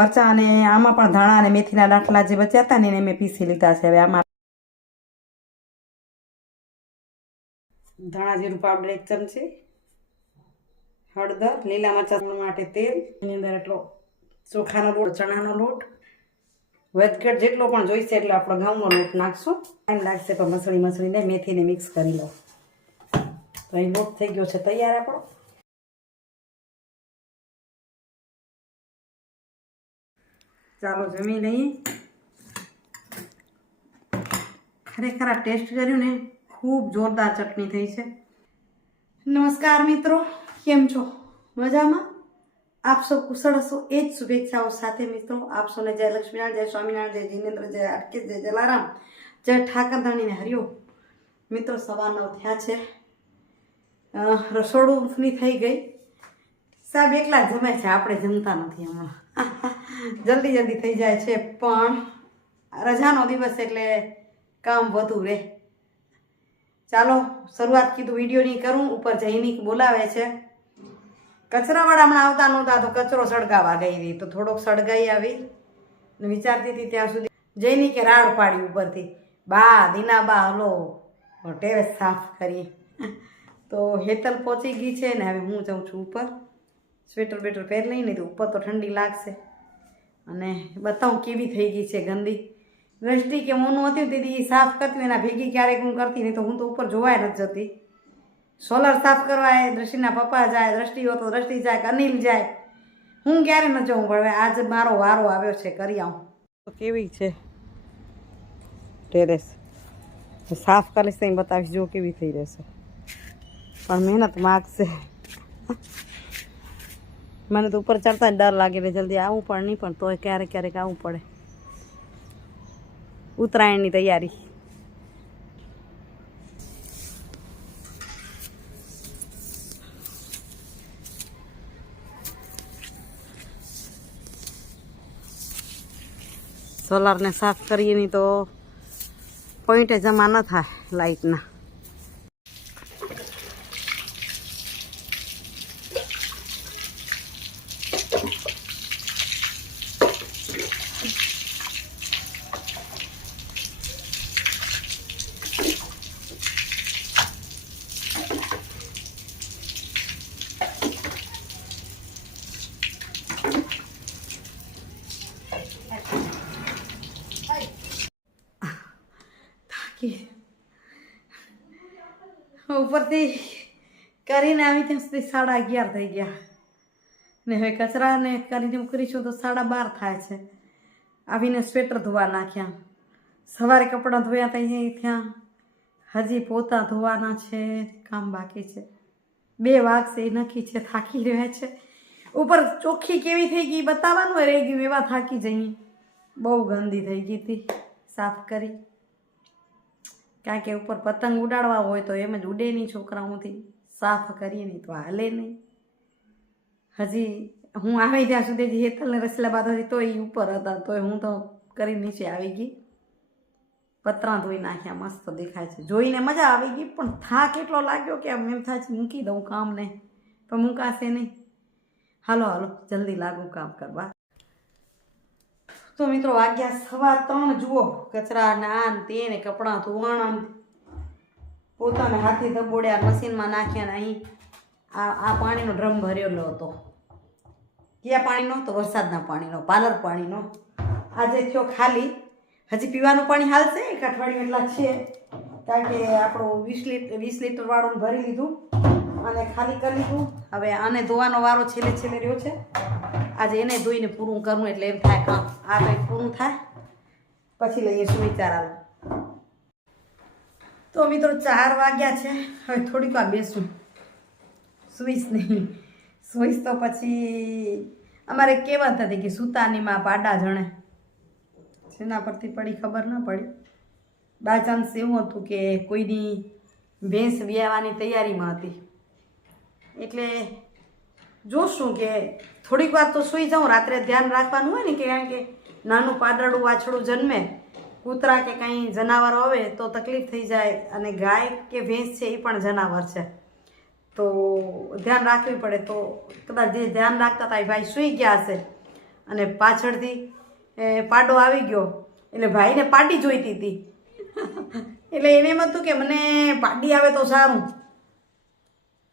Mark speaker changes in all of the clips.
Speaker 1: મરચાં અને આમાં પણ ધાણા અને મેથીના દાંટલા જે બચ્યા હતા ને એને મેં પીસી લીધા છે. હવે આમાં ધાણા જીરું પાવડર એક ચમચી, હળદર, લીલા મરચાં માટે તેલ, એની અંદર એટલો ચોખાનો લોટ, ચણાનો લોટ, વધઘટ જેટલો પણ જોઈશે એટલો આપણો ઘઉંનો લોટ નાખશું. ટાઈમ લાગશે તો મસળી મસળીને મેથીને મિક્સ કરી લો. તો અહીં લોટ થઈ ગયો છે. તૈયાર આપણો? ચાલો જમી લઈએ. ખરેખર આ ટેસ્ટ કર્યું ને, ખૂબ જોરદાર ચટણી થઈ છે. નમસ્કાર મિત્રો, કેમ છો? મજામાં? આપ કુશળ હશો? એ જ શુભેચ્છાઓ સાથે મિત્રો, આપ સૌને જય લક્ષ્મીનારાયણ, જય સ્વામિનારાયણ, જય જીનેન્દ્ર, જય અટકેશ જય જલારામ, જય ઠાકરધાણીને હરિયો. મિત્રો સવા નવ થયા છે. રસોડું ઊંફની થઈ ગઈ. સાહેબ, એકલા જમે છે. આપણે જમતા નથી હમણાં. જલ્દી જલ્દી થઈ જાય છે. પણ રજાનો દિવસ એટલે કામ વધુ રહે ચાલો, શરૂઆત કીધું વિડીયોની કરું. ઉપર જૈનિક બોલાવે છે. કચરાવાળા હમણાં આવતા નહોતા તો કચરો સળગાવા ગઈ હતી. તો થોડોક સળગાઈ આવી વિચારતી હતી ત્યાં સુધી જૈનિકે રાડ પાડી ઉપરથી. બા, દીના બા, હલો, ટેરેસ સાફ કરીએ. તો હેતલ પહોંચી ગઈ છે ને હવે હું જાઉં છું ઉપર. સ્વેટર બેટર પહેર લઈને તો ઉપર તો ઠંડી લાગશે. અને બતાવું કેવી થઈ ગઈ છે ગંદી. દ્રષ્ટિ કે મોનું હતું દીદી સાફ કરતી એના ભેગી ક્યારેક હું કરતી નહીં તો હું તો ઉપર જોવાય નથી જતી. સોલર સાફ કરવા એ દ્રષ્ટિના પપ્પા જાય, દ્રષ્ટિ તો દ્રષ્ટિ જાય અનિલ જાય. હું ક્યારે ન જવું પણ આજે મારો વારો આવ્યો છે, કરી આવું. કેવી છે? ટેરેસ. સાફ કરીશ તો બતાવીશ જો કેવી થઈ રહેશે. પણ મહેનત માગશે. મને તો ઉપર ચડતા જ ડર લાગે એટલે જલ્દી આવવું પણ નહીં, પણ તોય ક્યારેક ક્યારેક આવવું પડે. ઉત્તરાયણની તૈયારી. સોલારને સાફ કરીએ નહીં તો પોઈન્ટે જમા ન થાય લાઇટના થાકી ઉપરથી કરીને આવી ત્યાં સુધી સાડા અગિયાર થઈ ગયા. ને હવે કચરાને કરીને કરીશું તો સાડા બાર થાય છે. આવીને સ્વેટર ધોવા નાખ્યા. સવારે કપડાં ધોયા ત્યાં ત્યાં હજી પોતા ધોવાના છે, કામ બાકી છે. બે વાગશે એ નક્કી છે, થાકી રહ્યા છે. ઉપર ચોખ્ખી કેવી થઈ ગઈ, બતાવવાનું રહી ગયું, એવા થાકી જઈએ બહુ ગંદી થઈ ગઈ હતી, સાફ કરી. કારણ કે ઉપર પતંગ ઉડાડવા હોય તો એમ જ ઉડે નહીં છોકરાઓથી. સાફ કરીએ નહીં તો હાલે નહીં. હજી હું આવી ત્યાં સુધી હેતલને રસલાબાદ હતી તો એ ઉપર હતા તોય હું તો કરી નીચે આવી ગઈ. પતરા ધોઈ નાખ્યા, મસ્ત દેખાય છે. જોઈને મજા આવી ગઈ, પણ થાક એટલો લાગ્યો કે એમ થાય છે મૂકી દઉં કામને પણ મૂકાશે નહીં. હાલો હાલો, જલ્દી લાગુ કામ કરવા. તો મિત્રો વાગ્યા સવા ત્રણ જુઓ, કચરા, નાન તે ને કપડાં, ધોવાણા. પોતાને હાથે દબોડ્યા મશીનમાં નાખ્યા ને અહીં આ આ પાણીનો ડ્રમ ભરેલો હતો. કયા પાણીનો? તો વરસાદના પાણીનો પાલર પાણીનો. આજે થયો ખાલી. હજી પીવાનું પાણી હાલશે? એક અઠવાડિયું એટલા છે. કારણ કે આપણું વીસ લીટર વીસ લીટરવાળું ભરી લીધું અને ખાલી કરી લીધું હવે આને ધોવાનો વારો છેલ્લે છેલ્લે રહ્યો છે. આજે એને ધોઈને પૂરું કરવું એટલે એમ થાય કામ આ કંઈક પૂરું થાય. પછી લઈએ શું વિચાર આવે તો મિત્રો ચાર વાગ્યા છે. હવે થોડીક વાર બેસું. સુઈશ નહીં. સુઈશ તો પછી અમારે કહેવત હતી કે સુતાનીમાં પાડા જણે. જેના પરથી પડી ખબર ન પડી. બાય ચાન્સ એવું હતું કે કોઈની ભેંસ વ્યાવાની તૈયારીમાં હતી. એટલે જોશું કે થોડીક વાર તો સૂઈ જાઉં, રાત્રે ધ્યાન રાખવાનું હોય ને કારણ કે નાનું પાડળું વાછડું જન્મે, કૂતરા કે કંઈ જનાવર આવે તો તકલીફ થઈ જાય અને ગાય કે ભેંસ છે એ પણ જનાવર છે. તો ધ્યાન રાખવી પડે તો કદાચ જે ધ્યાન રાખતા હતા એ ભાઈ સૂઈ ગયા હશે. અને પાછળથી પાડો આવી ગયો. એટલે ભાઈને પાટી જોઈતી હતી. એટલે એને એમ હતું કે મને પાડી આવે તો સારું.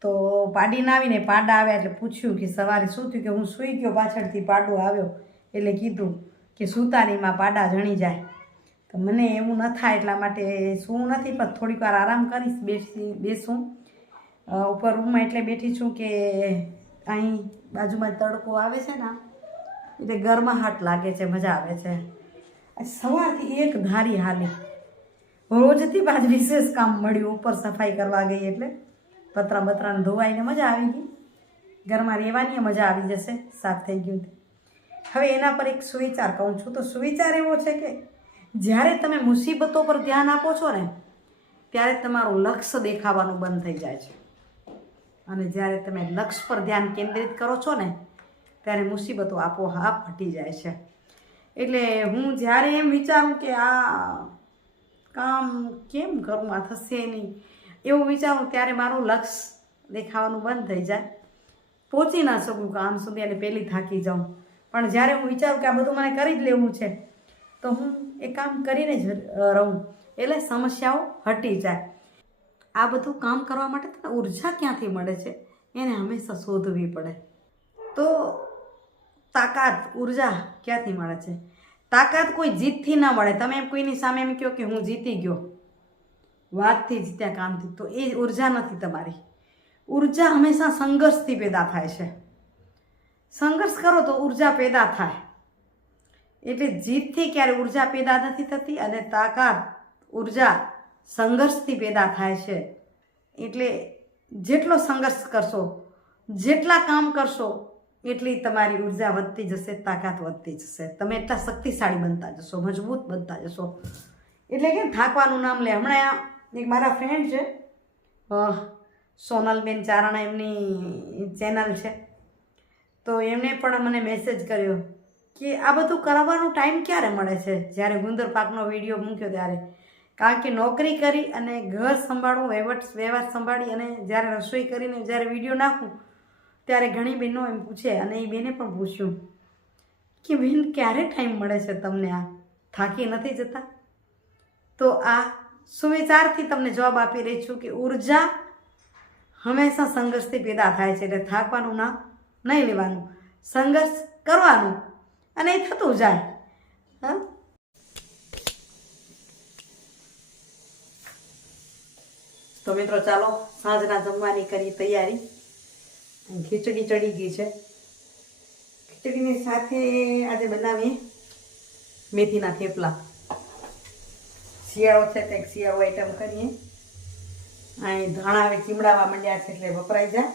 Speaker 1: તો પાડીને આવીને પાડા આવ્યા એટલે પૂછ્યું કે સવારે શું થયું કે હું સૂઈ ગયો, પાછળથી પાડો આવ્યો. એટલે કીધું કે સુતારીમાં પાડા જણી જાય. તો મને એવું ન થાય એટલા માટે શું નથી, પણ થોડીક વાર આરામ કરીશ, બેસી, બેસું. ઉપર રૂમમાં એટલે બેઠી છું કે અહીં બાજુમાં તડકો આવે છે ને એટલે ગરમાહટ લાગે છે, મજા આવે છે. સવારથી એક ધારી હાલી. રોજથી પાછ વિશેષ કામ મળ્યું, ઉપર સફાઈ કરવા ગઈ એટલે. પતરા બતરાને ધોવાઈને મજા આવી ગઈ. ઘરમાં રહેવાની મજા આવી જશે. સાફ થઈ ગયું હવે એના પર એક સુવિચાર કહું છું. તો સુવિચાર એવો છે કે જ્યારે તમે મુસીબતો પર ધ્યાન આપો છો ને, ત્યારે તમારું લક્ષ્ય દેખાવાનું બંધ થઈ જાય છે. અને જ્યારે તમે લક્ષ્ય પર ધ્યાન કેન્દ્રિત કરો છો ને, ત્યારે મુસીબતો આપોઆપ હટી જાય છે. એટલે હું જ્યારે એમ વિચારું કે આ કામ કેમ કરું આ થશે નહીં એવું વિચારું ત્યારે મારું લક્ષ્ય દેખાવાનું બંધ થઈ જાય. પહોંચી ના શકું કામ સુધી અને પહેલી થાકી જાઉં. પણ જ્યારે હું વિચારું કે આ બધું મને કરી જ લેવું છે, તો હું એ કામ કરીને જ રહું. એટલે સમસ્યાઓ હટી જાય. આ બધું કામ કરવા માટે તને ઊર્જા ક્યાંથી મળે છે? એને હંમેશા શોધવી પડે. તો તાકાત, ઊર્જા ક્યાંથી મળે છે? તાકાત કોઈ જીતથી ના મળે. તમે એમ કોઈની સામે એમ કહો કે હું જીતી ગયો. વાતથી જ ત્યાં કામથી. તો એ ઊર્જા નથી તમારી. ઊર્જા હંમેશા સંઘર્ષથી પેદા થાય છે. સંઘર્ષ કરો તો ઊર્જા પેદા થાય. એટલે જીતથી ક્યારે ઊર્જા પેદા નથી થતી અને તાકાત, ઊર્જા સંઘર્ષથી પેદા થાય છે. એટલે જેટલો સંઘર્ષ કરશો, જેટલા કામ કરશો, એટલી તમારી ઊર્જા વધતી જશે, તાકાત વધતી જશે. તમે એટલા શક્તિશાળી બનતા જશો, મજબૂત બનતા જશો. એટલે કે થાકવાનું નામ લે. હમણાં એક મારા ફ્રેન્ડ છે. સોનલબેન ચારાણા એમની ચેનલ છે. તો એમણે પણ મને મેસેજ કર્યો કે આ બધું કરાવવાનો ટાઈમ ક્યારે મળે છે? જ્યારે ગુંદર પાકનો વીડિયો મૂક્યો ત્યારે. કારણ કે નોકરી કરી અને ઘર સંભાળવું વહીવટ વ્યવહાર સંભાળી અને જ્યારે રસોઈ કરીને જ્યારે વીડિયો નાખું, ત્યારે ઘણી બહેનો એમ પૂછે અને એ બેને પણ પૂછ્યું કે બહેન ક્યારે ટાઈમ મળે છે તમને આ? થાકી નથી જતા? તો આ સુવિચારથી તમને જવાબ આપી રહી છું કે ઊર્જા હંમેશા સંઘર્ષથી પેદા થાય છે એટલે થાકવાનું ના, નહીં લેવાનું. સંઘર્ષ કરવાનું અને એ થતું જાય. હા? તો મિત્રો ચાલો, સાંજના જમવાની કરી તૈયારી. ખીચડી ચડી ગઈ છે. ખીચડીની સાથે આજે બનાવીએ મેથીના થેપલા. શિયાળો છે તે શિયાળો આઈટમ કરીએ. અહીં ધાણા હવે ચીમડાવા માંડ્યા છે એટલે વપરાઈ જાય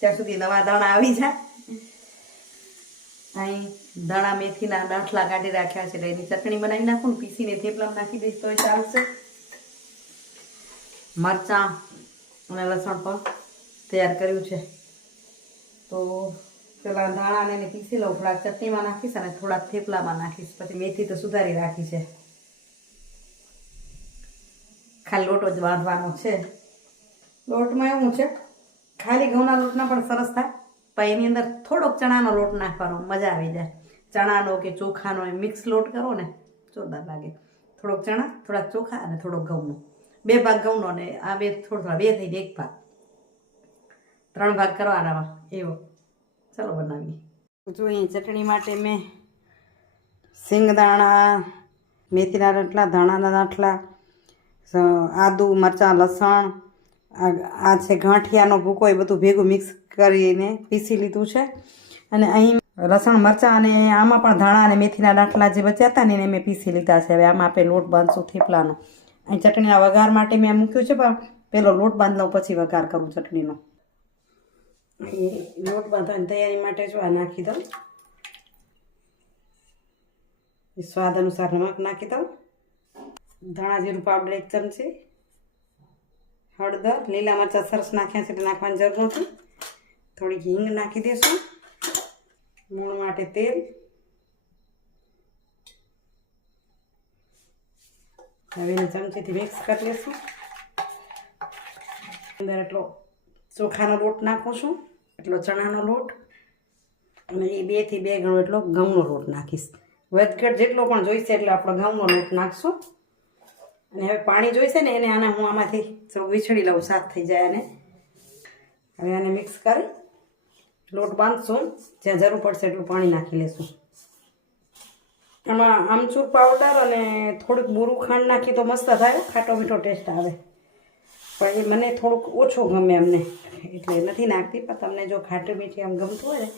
Speaker 1: ત્યાં સુધી નવા ધાણા આવી જાય અહીં ધાણા મેથીના દાંઠલા કાઢી રાખ્યા છે એટલે એની ચટણી બનાવી નાખું ને પીસીને થેપલામાં નાખી દઈશ તો ચાલશે. મરચાં અને લસણ પણ તૈયાર કર્યું છે. તો પેલા ધાણાને પીસી લઉં, થોડાક ચટણીમાં નાખીશ અને થોડાક થેપલામાં નાખીશ. પછી મેથી તો સુધારી રાખી છે. ખાલી લોટો જ બાંધવાનો છે. લોટમાં એવું છે, ખાલી ઘઉંના લોટના પણ સરસ થાય, પણ એની અંદર થોડોક ચણાનો લોટ નાખવાનો મજા આવી જાય. ચણાનો કે ચોખાનો મિક્સ લોટ કરો ને, જોરદાર લાગે. થોડોક ચણા, થોડાક ચોખા અને થોડોક ઘઉંનો. બે ભાગ ઘઉંનો ને આ બે થોડો થોડા બે થઈને એક ભાગ. ત્રણ ભાગ કરવાના એવો. ચાલો બનાવીએ. જો અહીં ચટણી માટે મેં સિંગદાણા, મેથીના દાંઠલા ધાણાના સ- આદુ, મરચાં, લસણ, આ છે ગાંઠિયાનો ભૂકો, એ બધું ભેગું મિક્સ કરીને પીસી લીધું છે. અને અહીં લસણ, મરચાં અને આમાં પણ ધાણા અને મેથીના દાંઠલા જે બચ્યા હતા ને એને મેં પીસી લીધા છે. હવે આમાં આપણે લોટ બાંધશું થેપલાનો. અહીં ચટણીના વઘાર માટે મેં મૂક્યું છે, પણ પેલો લોટ બાંધ લઉં પછી વઘાર કરું ચટણીનો. લોટ બાંધવાની તૈયારી માટે જો આ નાખી દઉં. સ્વાદ અનુસાર નમક નાખી દઉં. ધાણા જીરું પાવડર એક ચમચી, હળદર, લીલા મરચાં સરસ નાખ્યા છે એટલે નાખવાની જરૂર નથી. થોડીક હિંગ નાખી દઈશું મૂળ માટે તેલ. હવે ચમચીથી મિક્સ કરી લઈશું અંદર એટલો ચોખાનો લોટ નાખું છું, એટલો ચણાનો લોટ. અને એ બેથી બે ગણો એટલો ઘઉંનો લોટ નાખીશ. વધઘટ જેટલો પણ જોઈશે એટલે આપણો ઘઉંનો લોટ નાખશું. અને હવે પાણી જોઈશે ને એને આને હું આમાંથી થોડું વીછળી લઉં, સાફ થઈ જાય અને હવે આને મિક્સ કરી લોટ બાંધશું. જ્યાં જરૂર પડશે એટલું પાણી નાખી લેશું. આમાં આમચૂર પાવડર અને થોડુંક બુરું ખાંડ નાખી તો મસ્ત થાય. ખાટો મીઠો ટેસ્ટ આવે. પણ એ મને થોડુંક ઓછું ગમે અમને એટલે નથી નાખતી, પણ તમને જો ખાટી મીઠી આમ ગમતું હોય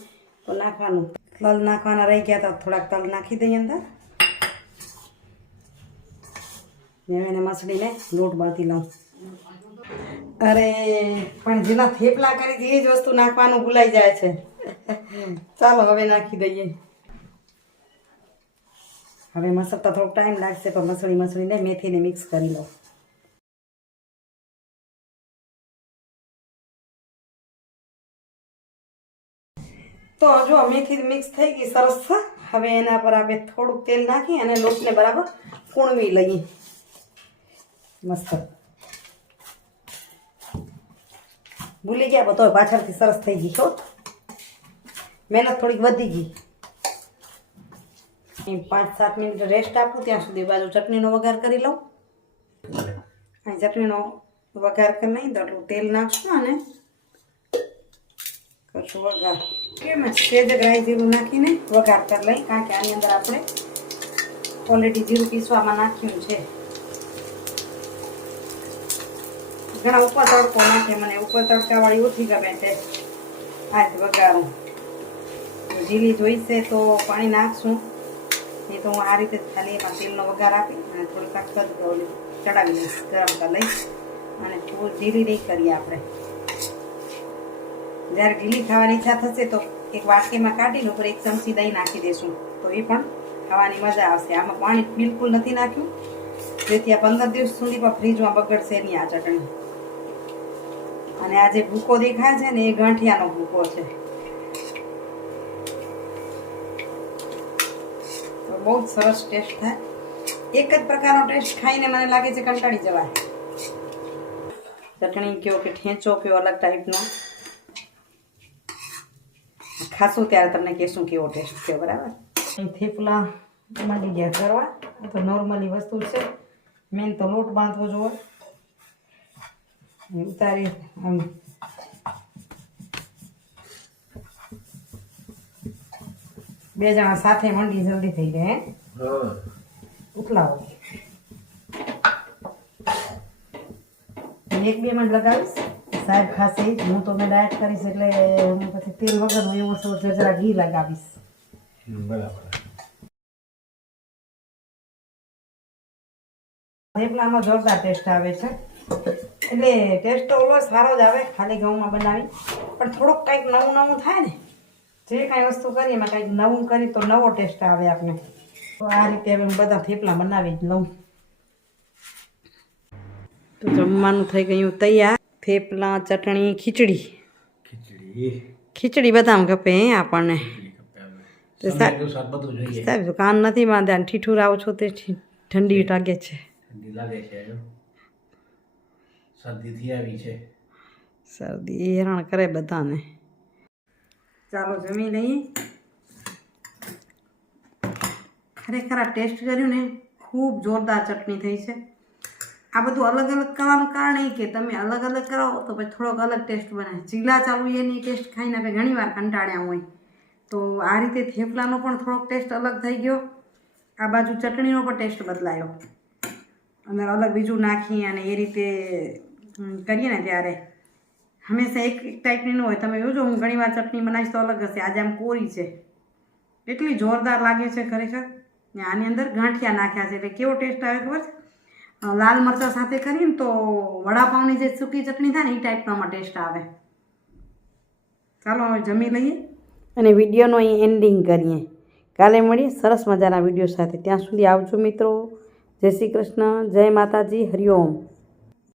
Speaker 1: તો નાખવાનું. તલ નાખવાના રહી ગયા તો થોડાક તલ નાખી દઈએ અંદર. એને મસળીને લોટ બાંધી લઉં અરે, પણ જેના થેપલા કરી એ જ વસ્તુ નાખવાનું ભૂલાઈ જાય છે. ચાલો, હવે નાખી દઈએ. હવે મસળતા થોડોક ટાઈમ લાગશે, પણ મસળી મસળીને મેથીને મિક્સ કરી લઉં. તો જો મેથી મિક્સ થઈ ગઈ સરસ. હવે એના પર આપણે થોડુંક તેલ નાખી અને લોટને બરાબર કૂણવી લઈએ. મસ્ત. ભૂલી ગયા બધો, પાછળથી સરસ થઈ ગઈ, હો. મહેનત થોડીક વધી ગઈ. પાંચ સાત મિનિટ રેસ્ટ આપું, ત્યાં સુધી બાજુ ચટણીનો વઘાર કરી લઉં. અહીં ચટણીનો વઘાર કરી નહીં તો એટલું તેલ નાખશું અને કરશું વઘાર. કેમ સેજ રાઈ જીરું નાખીને વઘાર કરી લઈ, કારણ કે આની અંદર આપણે ઓલરેડી જીરું પીસવામાં નાખ્યું છે. ઘણા ઉપર તડકો નાખે મને, ઉપર તડકાવાળી ઓછી ગમે છે. આ જ વઘારું જીલી જોઈશે તો પાણી નાખશું. નહીં તો હું આ રીતે ખાલી એમાં તેલનો વઘાર આપી અને થોડીક ઓલી ચડાવી દઈશ, ગરમ કરી લઈશ. અને ફૂલ ઝીલી નહીં કરીએ આપણે. જ્યારે ઢીલી ખાવાની ઈચ્છા થશે તો એક વાટકીમાં કાઢીને ઉપર એક ચમચી દહીં નાખી દઈશું તો એ પણ ખાવાની મજા આવશે. આમાં પાણી બિલકુલ નથી નાખ્યું. જેથી આ પંદર દિવસ સુધી પણ ફ્રીજમાં બગડશે નહીં આ ચટણી. અને આ જે ભૂકો દેખાય છે ને એ ગાંઠિયાનો ભૂકો છે. તો બહુ જ સરસ ટેસ્ટ થાય. એક જ પ્રકારનો ટેસ્ટ ખાઈને મને લાગે છે કંટાળી જવાય. ચટણી કયો કે ઠેંચો કયો અલગ ટાઈપનો ખાશું ત્યારે તમને કહેશું કેવો ટેસ્ટ છે, બરાબર? થેપલા માંડી ગયા કરવા. તો નોર્મલી વસ્તુ છે. મેન તો લોટ બાંધવો જોવે ઉતારી આમ. બે જણા સાથે મંડી જલ્દી થઈ જાય ઉકલાવો એક બે મિનિટ લગાવીશ. સાહેબ ખાશે હું તો મેં ડાયટ કરીશ એટલે હું પછી તેલ વગર હું એવું શું જરા ઘી લગાવીશ.
Speaker 2: બરાબર.
Speaker 1: થેપલાનો જોરદાર ટેસ્ટ આવે છે. એટલે ટેસ્ટ તો ઓલો સારો જ આવે ખાલી ઘઉંમાં બનાવી. પણ થોડુંક કંઈક નવું નવું થાય ને જે કાંઈ વસ્તુ કરીએ એમાં કંઈક નવું કરી તો નવો ટેસ્ટ આવે આપણે તો આ રીતે હું બધા થેપલા બનાવી જ લઉં. તો જમવાનું થઈ ગયું તૈયાર. થેપલા ચટણી ખીચડી.
Speaker 2: ખીચડી.
Speaker 1: ખીચડી બધામાં હે આપણને.
Speaker 2: બધું
Speaker 1: સાહેબ કાન નથી બાંધ્યા ઠીઠું રાવ છો તે ઠંડી લાગે છે.
Speaker 2: ઠંડી લાગે છે. શરદીથી આવી છે.
Speaker 1: શરદી હેરાન કરે બધાને. ચાલો જમી લઈએ. ખરેખર આ ટેસ્ટ કર્યું ને ખૂબ જોરદાર ચટણી થઈ છે. આ બધું અલગ અલગ કરવાનું કારણ એ કે તમે અલગ અલગ કરાવો તો પછી થોડોક અલગ ટેસ્ટ બને ચીલા ચાલુ એની ટેસ્ટ ખાઈને આપણે ઘણીવાર કંટાળ્યા હોય. તો આ રીતે થેપલાનો પણ થોડોક ટેસ્ટ અલગ થઈ ગયો. આ બાજુ ચટણીનો પણ ટેસ્ટ બદલાયો. અને અલગ બીજું નાખી અને એ રીતે કરીએ ને ત્યારે. હંમેશા એક એક ટાઈપની ન હોય. તમે જોજો, હું ઘણીવાર ચટણી બનાવીશ તો અલગ હશે. આજે આમ કોરી છે. એટલી જોરદાર લાગે છે ખરેખર. ને આની અંદર ગાંઠિયા નાખ્યા છે. એટલે કેવો ટેસ્ટ આવે ખબર છે? લાલ મરચાં સાથે કરીએ ને તો વડાપાઉંની જે સૂકી ચટણી થાય ને એ ટાઈપનો ટેસ્ટ આવે. ચાલો, હવે જમી લઈએ. અને વિડીયોનો અહીં એન્ડિંગ કરીએ. કાલે મળીએ. સરસ મજાના વીડિયો સાથે. ત્યાં સુધી આવજો મિત્રો. જય શ્રી કૃષ્ણ. જય માતાજી. હરિઓમ